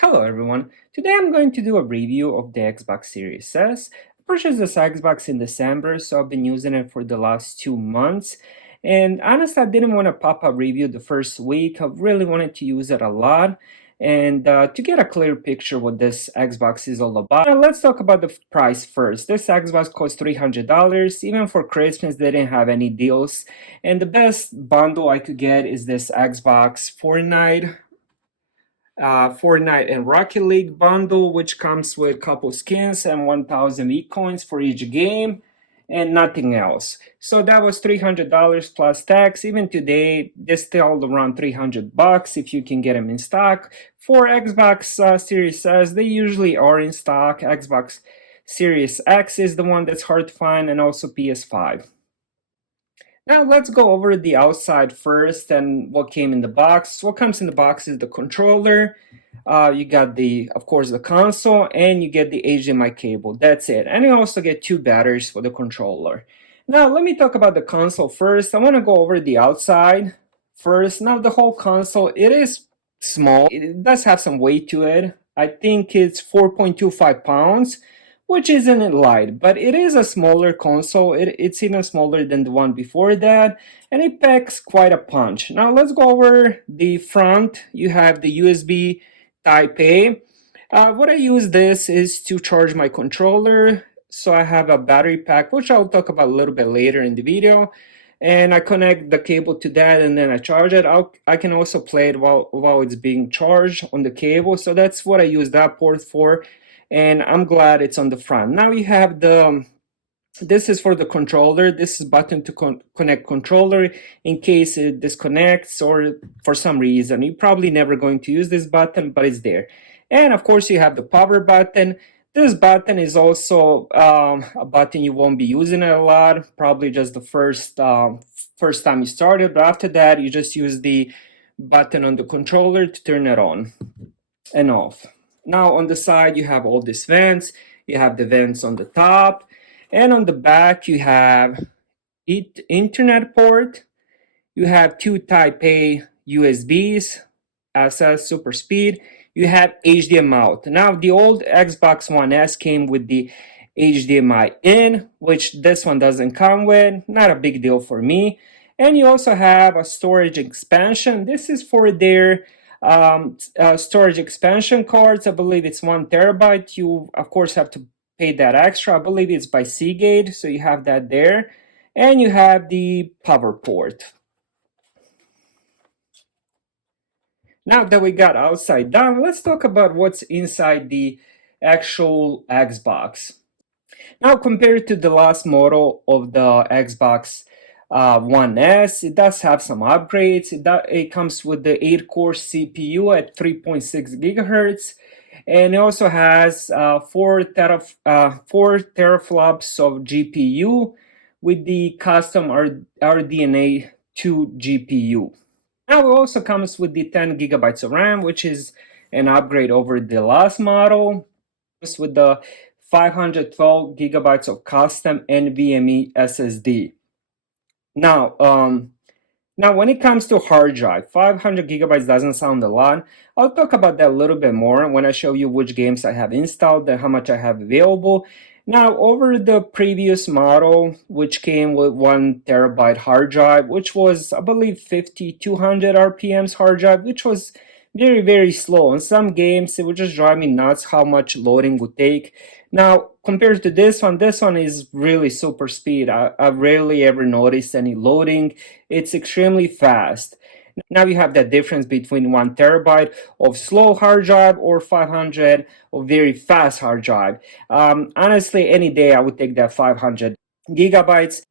Hello everyone, today I'm going to do a review of the Xbox Series S. I purchased this Xbox in December, so I've been using it for the last 2 months. And honestly, I didn't want to pop up review the first week. I really wanted to use it a lot. And to get a clear picture what this Xbox is all about, let's talk about the price first. This Xbox cost $300. Even for Christmas, they didn't have any deals. And the best bundle I could get is this Xbox Fortnite and Rocket League bundle, which comes with a couple skins and 1,000 e-coins for each game and nothing else. So that was $300 plus tax. Even today, they're still around $300 if you can get them in stock. For Xbox Series S, they usually are in stock. Xbox Series X is the one that's hard to find, and also PS5. Now let's go over the outside first and what came in the box. What comes in the box is the controller. You got of course, the console, and you get the HDMI cable. That's it. And you also get 2 batteries for the controller. Now let me talk about the console first. I want to go over the outside first. Now the whole console, it is small. It does have some weight to it. I think it's 4.25 pounds. Which isn't light, but it is a smaller console. It's even smaller than the one before that, and it packs quite a punch. Now let's go over the front. You have the USB Type A. What I use this is to charge my controller. So I have a battery pack, which I'll talk about a little bit later in the video. And I connect the cable to that, and then I charge it. I can also play it while it's being charged on the cable. So that's what I use that port for. And I'm glad it's on the front. Now you have this is for the controller. This is button to connect controller in case it disconnects or for some reason. You're probably never going to use this button, but it's there. And of course you have the power button. This button is also a button you won't be using it a lot, probably just the first time you start it, but after that you just use the button on the controller to turn it on and off. Now on the side you have all these vents. You have the vents on the top, and on the back you have internet port. You have 2 Type A USBs, SS super speed. You have HDMI out. Now the old Xbox One S came with the HDMI in, which this one doesn't come with. Not a big deal for me. And you also have a storage expansion. This is for their storage expansion cards. I believe it's 1 terabyte. You of course have to pay that extra. I believe it's by Seagate, so you have that there. And you have the power port. Now that we got outside done, let's talk about what's inside the actual Xbox. Now compared to the last model of the Xbox One S, it does have some upgrades. It comes with the 8-core CPU at 3.6 gigahertz, and it also has 4 teraflops of GPU with the custom RDNA 2 GPU. Now it also comes with the 10 gigabytes of RAM, which is an upgrade over the last model. It's with the 512 gigabytes of custom NVMe SSD. Now when it comes to hard drive, 500 gigabytes doesn't sound a lot. I'll talk about that a little bit more when I show you which games I have installed and how much I have available. Now, over the previous model, which came with 1 terabyte hard drive, which was, I believe, 5200 RPMs hard drive, which was very, very slow. In some games, it would just drive me nuts how much loading would take. Now, compared to this one is really super speed. I rarely ever noticed any loading. It's extremely fast. Now you have that difference between 1 terabyte of slow hard drive or 500 of very fast hard drive. Honestly, any day I would take that 500 gigabytes.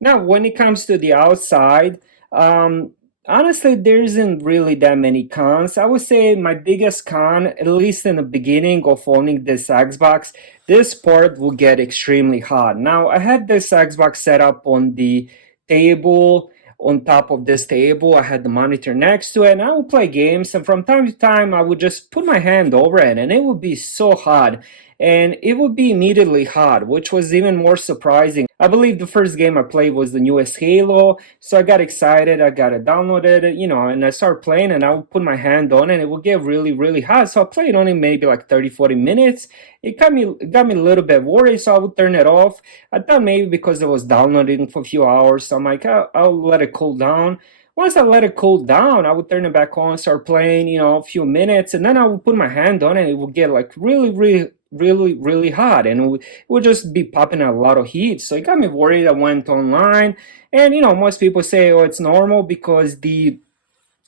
Now, when it comes to the outside, honestly, there isn't really that many cons. I would say my biggest con, at least in the beginning of owning this Xbox, this port will get extremely hot. Now, I had this Xbox set up on the table. On top of this table, I had the monitor next to it, and I would play games, and from time to time I would just put my hand over it and it would be so hot. and it would be immediately hot, which was even more surprising. I believe the first game I played was the newest Halo, so I got excited. I got it downloaded, and I started playing, and I would put my hand on it, and it would get really, really hot. So I played only maybe like 30, 40 minutes. It got me a little bit worried, so I would turn it off. I thought maybe because it was downloading for a few hours, so I'm like, I'll let it cool down. Once I let it cool down, I would turn it back on, start playing, a few minutes, and then I would put my hand on it. It would get like really, really, really, really hot, and it would just be popping a lot of heat. So it got me worried. I went online, and most people say, oh, it's normal because the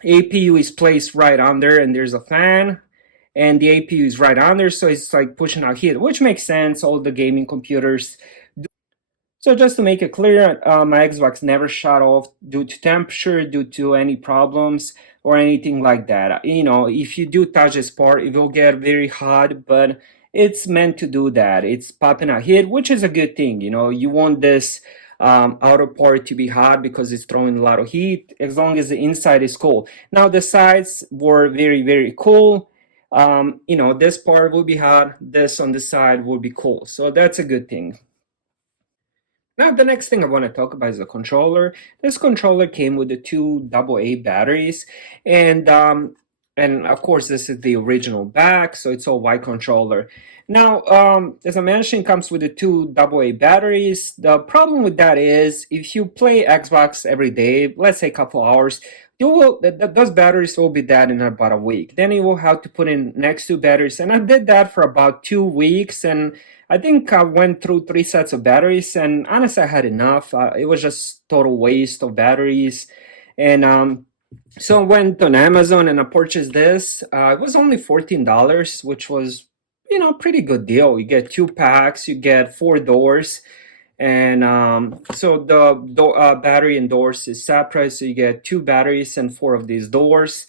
APU is placed right under, and there's a fan, and the APU is right under, so it's like pushing out heat, which makes sense. All the gaming computers. So just to make it clear, my Xbox never shut off due to temperature, due to any problems or anything like that. If you do touch this part, it will get very hot, but it's meant to do that. It's popping a heat, which is a good thing. You want this outer part to be hot because it's throwing a lot of heat, as long as the inside is cool. Now the sides were very, very cool. This part will be hot. This on the side will be cool. So that's a good thing. Now, the next thing I want to talk about is the controller. This controller came with the two AA batteries, and of course, this is the original back, so it's all white controller. Now, as I mentioned, it comes with the two AA batteries. The problem with that is if you play Xbox every day, let's say a couple hours, those batteries will be dead in about a week. Then you will have to put in next two batteries, and I did that for about 2 weeks, and I think I went through 3 sets of batteries, and honestly, I had enough. It was just total waste of batteries, and so I went on Amazon and I purchased this. It was only $14, which was pretty good deal. You get 2 packs, you get 4 doors, and so the battery and doors is separate. So you get 2 batteries and 4 of these doors.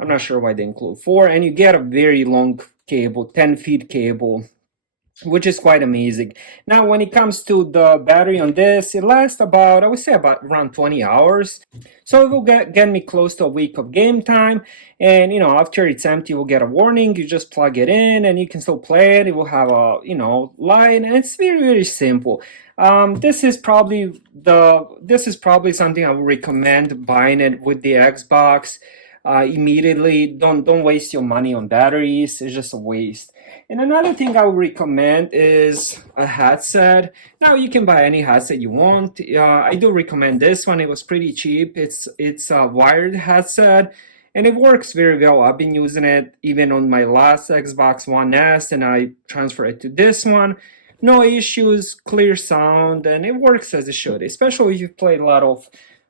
I'm not sure why they include 4, and you get a very long cable, 10 feet cable, which is quite amazing. Now, when it comes to the battery on this, it lasts about, I would say, about around 20 hours. So it will get me close to a week of game time. And, after it's empty, you'll get a warning. You just plug it in and you can still play it. It will have a, line, and it's very, very simple. This is probably something I would recommend buying it with the Xbox immediately. Don't waste your money on batteries. It's just a waste. And another thing I would recommend is a headset. Now you can buy any headset you want. I do recommend this one. It was pretty cheap. It's a wired headset, and it works very well. I've been using it even on my last Xbox One S, and I transfer it to this one. No issues, clear sound, and it works as it should, especially if you play a lot of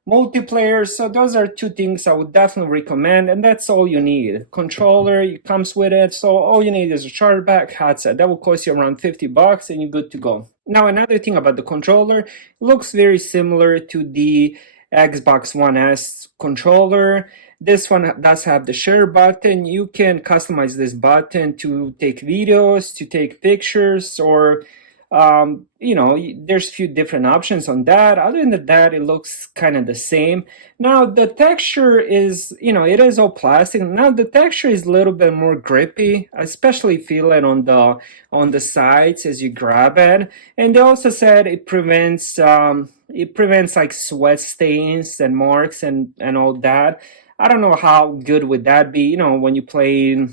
multiplayer. So those are two things I would definitely recommend, and that's all you need. Controller, it comes with it, so all you need is a chargeback headset. That will cost you around $50 and you're good to go. Now, another thing about the controller, it looks very similar to the Xbox One S controller. This one does have the share button. You can customize this button to take videos, to take pictures, or there's a few different options on that. Other than that, it looks kind of the same. Now the texture is, it is all plastic. Now the texture is a little bit more grippy, especially feel it on the sides as you grab it. And they also said it prevents like sweat stains and marks and all that. I don't know how good would that be, when you play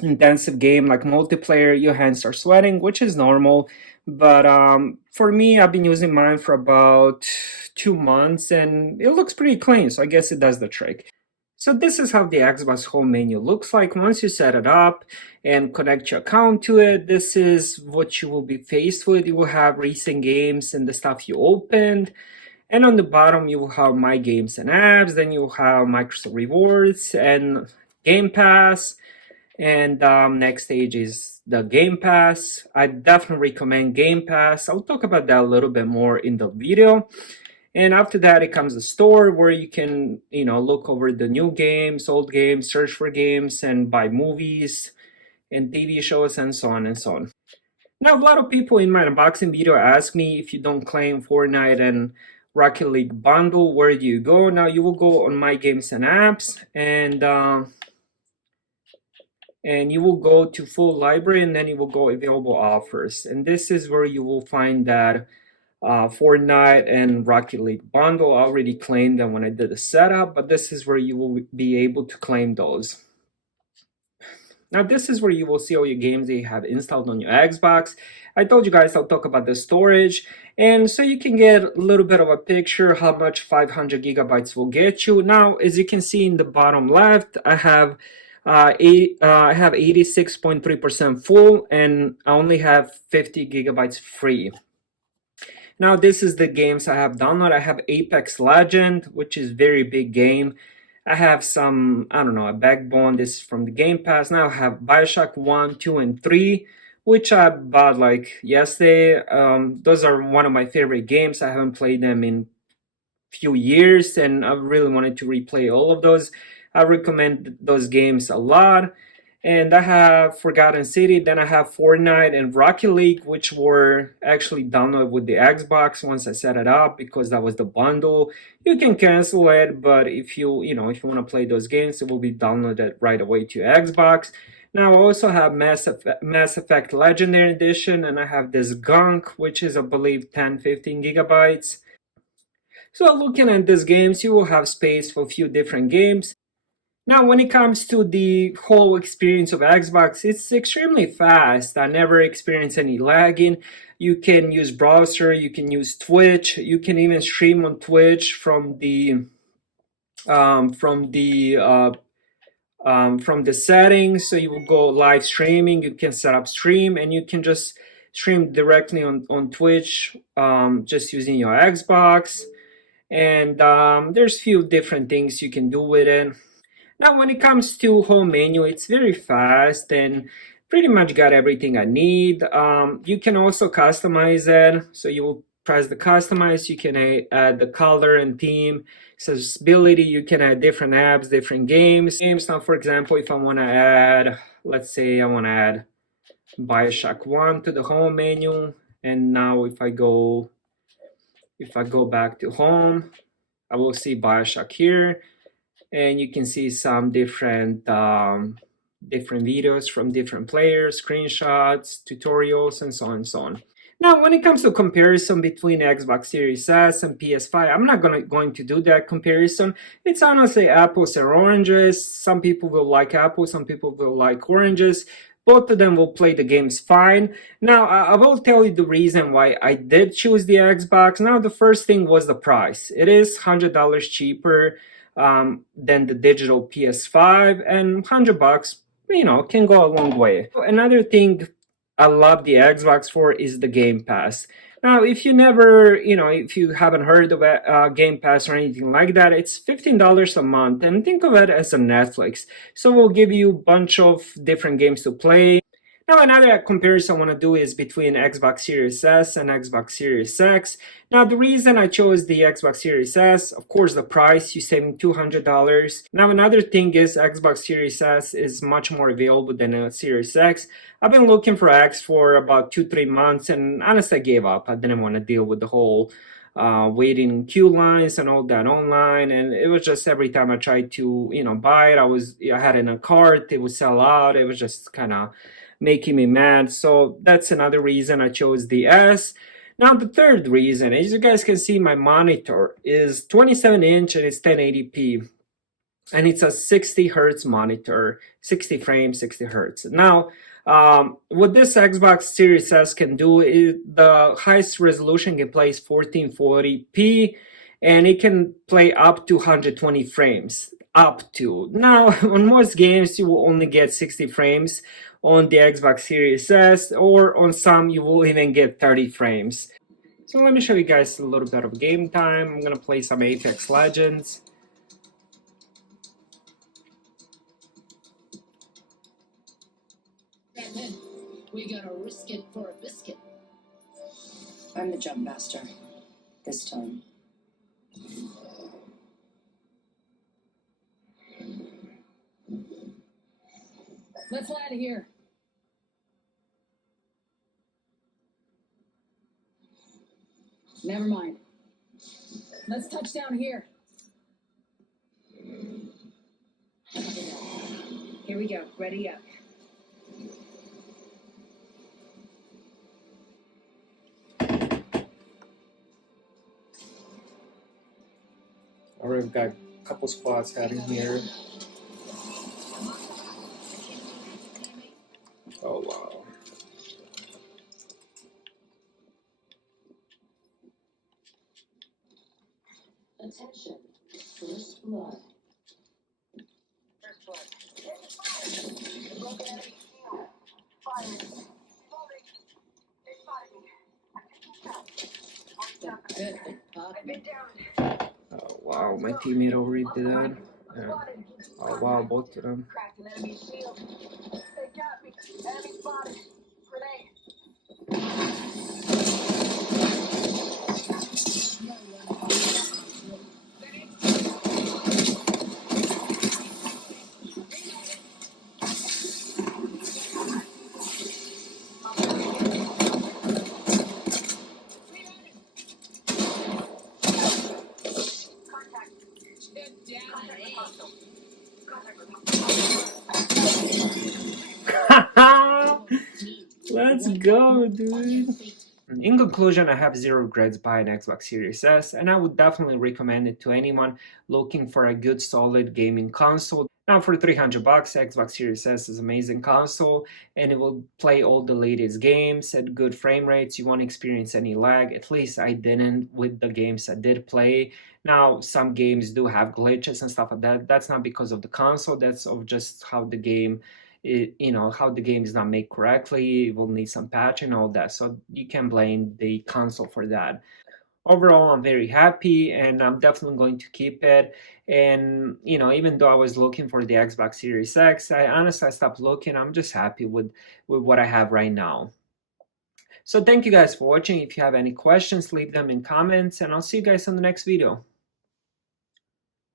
intensive game like multiplayer, your hands are sweating, which is normal. But for me, I've been using mine for about 2 months, and it looks pretty clean, so I guess it does the trick. So this is how the Xbox home menu looks like once you set it up and connect your account to it. This is what you will be faced with. You will have recent games and the stuff you opened. And on the bottom, you will have My Games and Apps. Then you will have Microsoft Rewards and Game Pass. And next stage is the Game Pass. I definitely recommend Game Pass. I'll talk about that a little bit more in the video. And after that, it comes a store where you can, look over the new games, old games, search for games, and buy movies and TV shows and so on and so on. Now, a lot of people in my unboxing video ask me, if you don't claim Fortnite and Rocket League bundle, where do you go? Now, you will go on My Games and Apps, and and you will go to full library, and then you will go available offers. And this is where you will find that Fortnite and Rocket League bundle. I already claimed them when I did the setup, but this is where you will be able to claim those. Now this is where you will see all your games that you have installed on your Xbox. I told you guys I'll talk about the storage, and so you can get a little bit of a picture how much 500 gigabytes will get you. Now, as you can see in the bottom left, I have 86.3% full, and I only have 50 gigabytes free. Now this is the games I have downloaded. I have Apex Legend, which is very big game. I have some, I don't know, a Backbone. This is from the Game Pass. Now I have Bioshock 1, 2, and 3, which I bought like yesterday. Those are one of my favorite games. I haven't played them in few years, and I really wanted to replay all of those. I recommend those games a lot. And I have Forgotten City, then I have Fortnite and Rocket League, which were actually downloaded with the Xbox once I set it up because that was the bundle. You can cancel it, but if you want to play those games, it will be downloaded right away to your Xbox. Now I also have Mass Effect Legendary Edition, and I have this Gunk, which is I believe 10-15 gigabytes. So looking at these games, you will have space for a few different games. Now, when it comes to the whole experience of Xbox, it's extremely fast. I never experienced any lagging. You can use browser, you can use Twitch, you can even stream on Twitch from the settings. So you will go live streaming. You can set up stream, and you can just stream directly on Twitch, just using your Xbox. And there's few different things you can do with it. Now, when it comes to home menu, it's very fast and pretty much got everything I need. You can also customize it. So you will press the customize. You can add the color and theme. Accessibility, you can add different apps, different games. Now, for example, if I want to add, let's say I want to add Bioshock 1 to the home menu. And now if I go back to home, I will see Bioshock here. And you can see some different videos from different players, screenshots, tutorials, and so on and so on. Now, when it comes to comparison between Xbox Series S and PS5, I'm not going to do that comparison. It's honestly apples and oranges. Some people will like apples, some people will like oranges. Both of them will play the games fine. Now, I will tell you the reason why I did choose the Xbox. Now, the first thing was the price. It is $100 cheaper than the digital PS5, and $100, can go a long way. Another thing I love the Xbox for is the Game Pass. Now, if you haven't heard of Game Pass or anything like that, it's $15 a month, and think of it as a Netflix. So we'll give you a bunch of different games to play. Now, another comparison I want to do is between Xbox Series S and Xbox Series X. Now, the reason I chose the Xbox Series S, of course, the price, you're saving $200. Now, another thing is Xbox Series S is much more available than a Series X. I've been looking for X for about 2-3 months, and honestly, I gave up. I didn't want to deal with the whole waiting queue lines and all that online, and it was just every time I tried to buy it, I had it in a cart, it would sell out. It was just kind of making me mad. So that's another reason I chose the S. Now, the third reason, as you guys can see, my monitor is 27-inch and it's 1080p. And it's a 60 hertz monitor, 60 frames, 60 hertz. Now, what this Xbox Series S can do is the highest resolution can play is 1440p, and it can play up to 120 frames. Up to. Now, on most games, you will only get 60 frames on the Xbox Series S, or on some, you will even get 30 frames. So let me show you guys a little bit of game time. I'm gonna play some Apex Legends. We gotta risk it for a biscuit. I'm the jump master this time. Let's fly out of here. Never mind. Let's touch down here. Here we go. Ready up. Already got a couple spots out in here. Oh wow. Attention, first blood. Oh wow, my teammate already did that. Yeah. Oh wow, both of them. Let's go, dude. In conclusion, I have zero regrets buying Xbox Series S, and I would definitely recommend it to anyone looking for a good, solid gaming console. Now, for 300 bucks, Xbox Series S is an amazing console, and it will play all the latest games at good frame rates. You won't experience any lag. At least I didn't with the games I did play. Now, some games do have glitches and stuff like that. That's not because of the console. That's of just how the game how the game is not made correctly. It will need some patch and all that, so you can blame the console for that. Overall, I'm very happy, and I'm definitely going to keep it. And even though I was looking for the Xbox Series X, I honestly stopped looking. I'm just happy with what I have right now. So thank you guys for watching. If you have any questions, leave them in comments, and I'll see you guys on the next video.